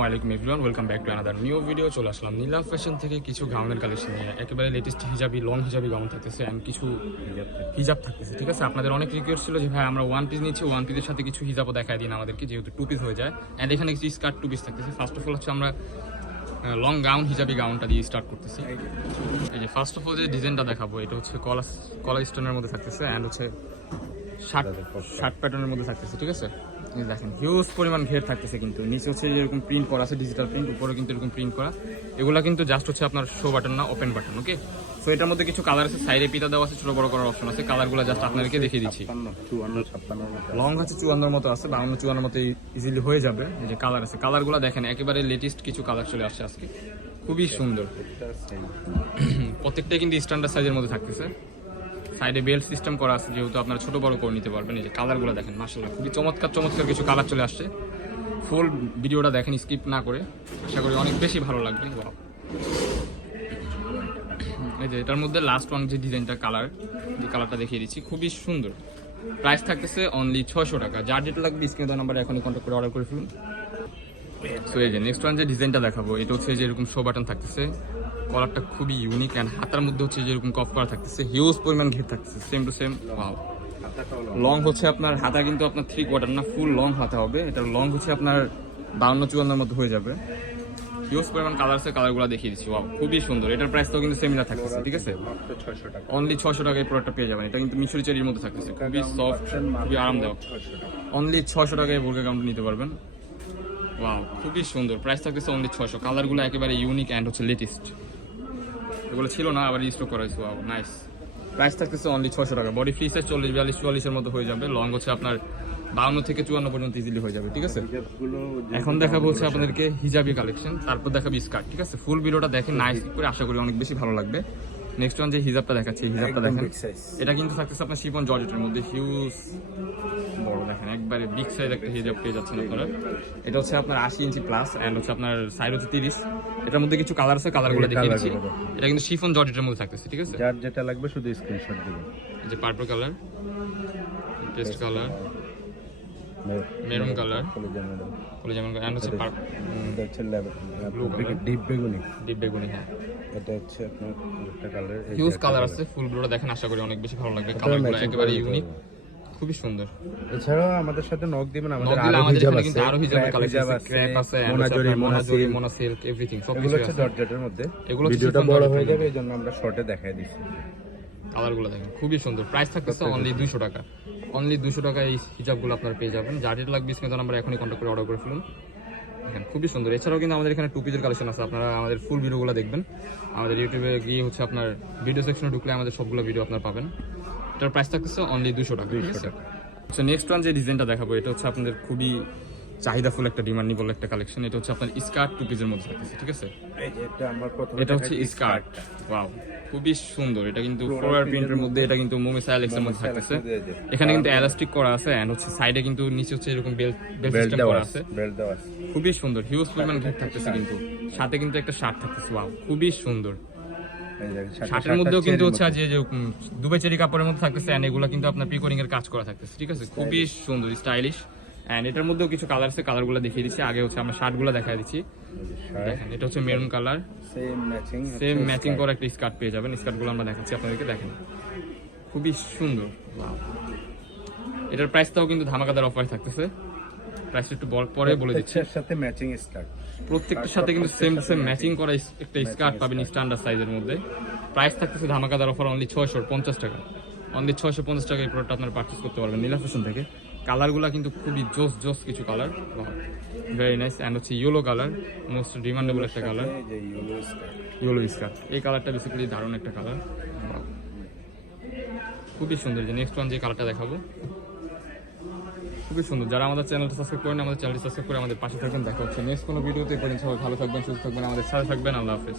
ওয়ালাইকুম everyone, welcome back to another new video. চলে আসলাম নীলাভ fashion থেকে কিছু গাউনের কালেকশন নিয়ে। একেবারে latest hijabi, long hijabi gown থাকতেছে অ্যান্ড কিছু হিজাব থাকতেছে। ঠিক আছে, আপনাদের অনেক রিকোয়েস্ট ছিল যে ভাই আমরা ওয়ান পিস নিচ্ছি, ওয়ান পিসের সাথে কিছু হিজাবও দেখায় দিন আমাদেরকে, যেহেতু টু পিস হয়ে যায়। অ্যান্ড এখানে কিছু স্কার্ট টু পিস থাকতেছে। ফার্স্ট অফ অল হচ্ছে আমরা লং গাউন হিজাবি গাউনটা দিয়ে স্টার্ট করতেছি। এই যে ফার্স্ট অফ অল যে ডিজাইনটা দেখাবো, এটা হচ্ছে কলার স্টোনের মধ্যে থাকতেছে অ্যান্ড হচ্ছে শার্ট প্যাটার্নের মধ্যে থাকতেছে। ঠিক আছে, দেখেন হিউজ পরিমাণ ঘের থাকতেছে, কিন্তু নিচে হচ্ছে এরকম প্রিন্ট করা আছে, ডিজিটাল প্রিন্ট, উপরে কিন্তু এরকম প্রিন্ট করা। এগুলা কিন্তু জাস্ট হচ্ছে আপনার শো বাটন না, ওপেন বাটন। ওকে, সো এটার মধ্যে কিছু কালার আছে, সাইডে পিতা দেওয়া আছে, ছোট বড় করার অপশন আছে। কালারগুলো জাস্ট আপনাদেরকে দেখিয়ে দিচ্ছি। লং আছে 54 মতো আছে, 52-54 মতো ইজিলি হয়ে যাবে। এই যে কালার আছে, কালারগুলো দেখেন একেবারে লেটেস্ট কিছু কালার চলে আসছে আজকে, খুবই সুন্দর। প্রত্যেকটাই কিন্তু স্ট্যান্ডার্ড সাইজের মধ্যে থাকতেছে। সাইডে বেল্ট সিস্টেম করা আছে, যেহেতু আপনারা ছোট বড় করে নিতে পারবেন। এই যে কালারগুলো দেখেন, মাশাআল্লাহ খুবই চমৎকার কিছু কালার চলে আসছে। ফুল ভিডিওটা দেখেন স্কিপ না করে, আশা করি অনেক বেশি ভালো লাগবে। এই যে এটার মধ্যে লাস্ট ওয়ান যে ডিজাইনটা কালার, যে কালারটা দেখিয়ে দিচ্ছি, খুবই সুন্দর। প্রাইস থাকতেছে অনলি 600 টাকা। যার যেটা লাগবে স্ক্রিনে দেওয়া নাম্বারে এখনই কন্ট্যাক্ট করে অর্ডার করে ফেলুন। সো এই যে নেক্সট ওয়ান যে ডিজাইনটা দেখাবো, এটা হচ্ছে যে এরকম শো বাটন থাকতেছে। কলারটা খুবই ইউনিক অ্যান্ড হাতার মধ্যে হচ্ছে যেরকম কফ করা থাকতেছে, হিউজ পরিমাণ ঘের থাকতেছে, same to same. Wow, long হচ্ছে আপনার হাতা কিন্তু আপনার 3/4 না, ফুল লং হাতা হবে। এটার লং হচ্ছে আপনার 52-54 মতো হয়ে যাবে। হিউজ পরিমাণ কালার আছে, কালারগুলো দেখিয়ে দিচ্ছি। ওয়াও, খুবই সুন্দর। এটার প্রাইসটাও কিন্তু সেমিনার থাকতেছে। ঠিক আছে, অনলি 600 টাকায় এই প্রোডাক্টটা পেয়ে যাবেন। এটা কিন্তু মিশরি চেরির মধ্যে থাকতেছে, খুবই সফট, খুবই আরামদায়ক। অনলি 600 টাকায় বোরকা গাউনটা নিতে পারবেন। ওয়াও, খুবই সুন্দর। প্রাইস থাকতেছে অনলি 600। কালারগুলো একেবারে ইউনিক অ্যান্ড হচ্ছে লেটেস্ট, এগুলো ছিল না, আবার রিস্টক করা হয়েছে। Wow, nice. প্রাইস থাকতেছে অনলি 600 টাকা। বডি ফ্রি সাইজ 40, 42, 44-এর মতো হয়ে যাবে। লং হচ্ছে আপনার 52 থেকে 54 পর্যন্ত ইজিলি হয়ে যাবে। ঠিক আছে, এখন দেখাবো হচ্ছে আপনাদেরকে হিজাবি কালেকশন, তারপর দেখাবো স্কার্ট। ঠিক আছে, ফুল ভিডিওটা দেখেন নাইস করে, আশা করি অনেক বেশি ভালো লাগবে। নেক্সট ওয়ান যে হিজাবটা দেখাচ্ছি, হিজাবটা দেখেন, এটা কিন্তু থাকতেছে আপনার শিফন জর্জেটের মধ্যে, হিউজ বড়। দেখেন একবারে বিগ সাইজ একটা হিজাব পেয়ে যাচ্ছেন আপনারা। এটা হচ্ছে আপনার 80 ইঞ্চি প্লাস অ্যান্ড হচ্ছে আপনার সাইজ হচ্ছে 30। এটার মধ্যে কিছু কালার আছে, কালারগুলো দেখিয়ে দিচ্ছি। এটা কিন্তু শিফন জর্জেটের মধ্যে থাকতেছে। ঠিক আছে, যার যেটা লাগবে শুধু স্ক্রিনশট দিবেন। এই যে purple colour, paste colour, maroon colour, যেমন এন্ড হচ্ছে ব্লু কালার, ডিপ বেগুনি। হ্যাঁ, এটা হচ্ছে আপনার একটা কালার, হিউজ কালার আছে। ফুল ব্লুটা দেখেন, আশা করি অনেক বেশি ভালো লাগবে। কালারগুলো একেবারে ইউনিক, খুবই সুন্দর। এছাড়াও আমাদের সাথে নক দিবেন, আমাদের আরো হিজাবের কালেকশন আছে, ক্র্যাপ আছে, মোনা সিল্ক, এভরিথিং সব কিছু আছে। জর্জেটের মধ্যে এগুলো ভিডিওটা বড় হয়ে যাবে, এইজন্য আমরা শর্টে দেখাই দিছি। কালারগুলো দেখেন খুবই সুন্দর। প্রাইস থাকতেছে অনলি 200 টাকা। অনলি 200 টাকায় এই হিজাবগুলো আপনারা পেয়ে যাবেন। যার যেটা লাগবে স্ক্রিনে নাম্বারে এখনই কন্ট্যাক্ট করে অর্ডার করে ফেলুন। দেখেন খুবই সুন্দর। এছাড়াও কিন্তু আমাদের এখানে টু পিসের কালেকশন আছে, আপনারা আমাদের ফুল ভিডিওগুলো দেখবেন। আমাদের ইউটিউবে গিয়ে হচ্ছে আপনার ভিডিও সেকশনে ঢুকলে আমাদের সবগুলো ভিডিও আপনারা পাবেন। এটার প্রাইস থাকতেছে অনলি 200 টাকা। ঠিক আছে, আচ্ছা নেক্সট ওয়ান যে ডিজাইনটা দেখাবো, এটা হচ্ছে আপনাদের খুবই চাহিদাফুল একটা ডিমান্ডেবল একটা কালেকশন। এটা হচ্ছে আপনার স্কার্ট টু পিসের মধ্যে থাকতেছে। ঠিক আছে, এটা হচ্ছে স্কার্ট। ওয়াও, খুবই সুন্দর। এটা কিন্তু ফ্লোরাল প্রিন্টের মধ্যে, এটা কিন্তু মোমেস আইলেক্সের মধ্যে থাকতেছে। এখানে কিন্তু এলাস্টিক করা আছে এন্ড হচ্ছে সাইডে কিন্তু নিচে হচ্ছে এরকম বেল্ট সিস্টেম করা আছে, খুবই সুন্দর। হিউজ পরিমাণ ঘের থাকতেছে, কিন্তু সাথে কিন্তু একটা শার্ট থাকতেছে। ওয়াও, খুবই সুন্দর। শার্টের মধ্যেও কিন্তু হচ্ছে যে দুবাই চেরি কাপড়ের মধ্যে থাকতেছে এন্ড এগুলো কিন্তু আপনার পিকোরিং এর কাজ করা থাকতেছে। ঠিক আছে, খুবই সুন্দর, স্টাইলিশ। এন্ড এটার মধ্যেও কিছু কালার আছে, কালারগুলো দেখিয়ে দিচ্ছি। আগে হচ্ছে আমরা শার্টগুলো দেখাই দিচ্ছি। দেখেন এটা হচ্ছে মেরুন কালার, সেম ম্যাচিং করা একটা স্কার্ট পেয়ে যাবেন। স্কার্টগুলো আমরা দেখাচ্ছি আপনাদেরকে, দেখেন খুবই সুন্দর। এটার প্রাইসটাও কিন্তু ধামাকাদার অফার থাকতেছে। প্রাইস একটু পরে বলে দিচ্ছি। সাথে ম্যাচিং স্কার্ট, প্রত্যেকটার সাথে কিন্তু সেম ম্যাচিং করা একটা স্কার্ট পাবেন স্ট্যান্ডার্ড সাইজের মধ্যে। প্রাইস থাকতেছে ধামাকাদার অফার অনলি 650 টাকা। অনলি 650 টাকা এই প্রোডাক্ট আপনারা পারচেজ করতে পারবেন নীলাভ ফ্যাশন থেকে। কালারগুলো কিন্তু খুবই জোস কিছু কালার, ভেরি নাইস। অ্যান্ড হচ্ছে ইয়েলো কালার, মোস্ট ডিমান্ডেবল একটা কালার, ইয়েলো স্কার্ট। এই কালারটা বেসিক্যালি দারুণ একটা কালার, খুবই সুন্দর। যে নেক্সট ওয়ান যে কালারটা দেখাবো, খুবই সুন্দর। যারা আমাদের চ্যানেলটা সাবস্ক্রাইব করেন, আমাদের চ্যানেলটি সাবস্ক্রাইব করে আমাদের পাশে থাকবেন। দেখা হচ্ছে নেক্সট কোনো ভিডিওতে। সবাই ভালো থাকবেন, সুস্থ থাকবেন, আমাদের সাথে থাকবেন। আল্লাহ হাফেজ।